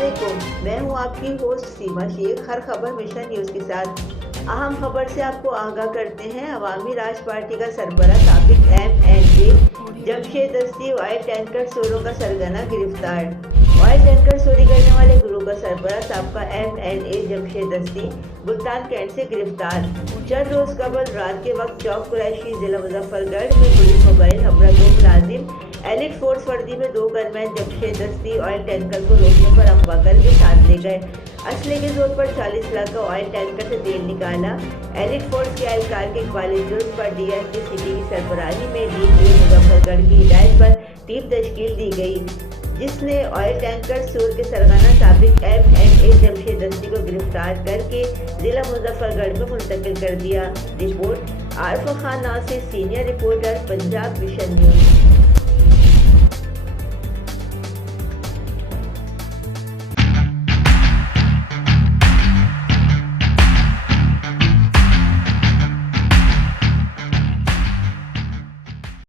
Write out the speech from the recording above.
अस्सलामुअलैकुम। मैं हूं आपकी होस्ट सीमा शेख। हर खबर मिशन न्यूज़ के साथ अहम खबर से आपको आगाह करते हैं। अवामी राज पार्टी का सरबराह साबिक MNA जमशेद दस्ती ऑयल टैंकर चोरों का सरगना गिरफ्तार। ऑयल टैंकर चोरी करने वाले गिरोह का सरबराह साबका MNA जमशेद दस्ती मुल्तान कैंट से गिरफ्तार। चंद रोज कबल रात के वक्त चौक कुरैशी जिला मुजफ्फरगढ़ में पुलिस मोबाइल हमला दो मुलाजिम एलिट फोर्स वर्दी में 2 गनमैन जमशेद दस्ती ऑयल टैंकर को रोकने पर अगवा करके साथ ले गए। असले के जोर पर 40 लाख का ऑयल टैंकर से तेल निकाला। एलिट फोर्स के एहलकार के इकबाल जुर्म पर DSP सिटी की सरबराही में DPO मुजफ्फरगढ़ की हिदायत पर टीम तश्कील दी गई, जिसने ऑयल टैंकर चोर के सरगना साबिक MNA जमशेद दस्ती को गिरफ्तार करके जिला मुजफ्फरगढ़ में मुंतकिल कर दिया। Report Arfa Khan Nasir, senior reporter, Punjab mission news.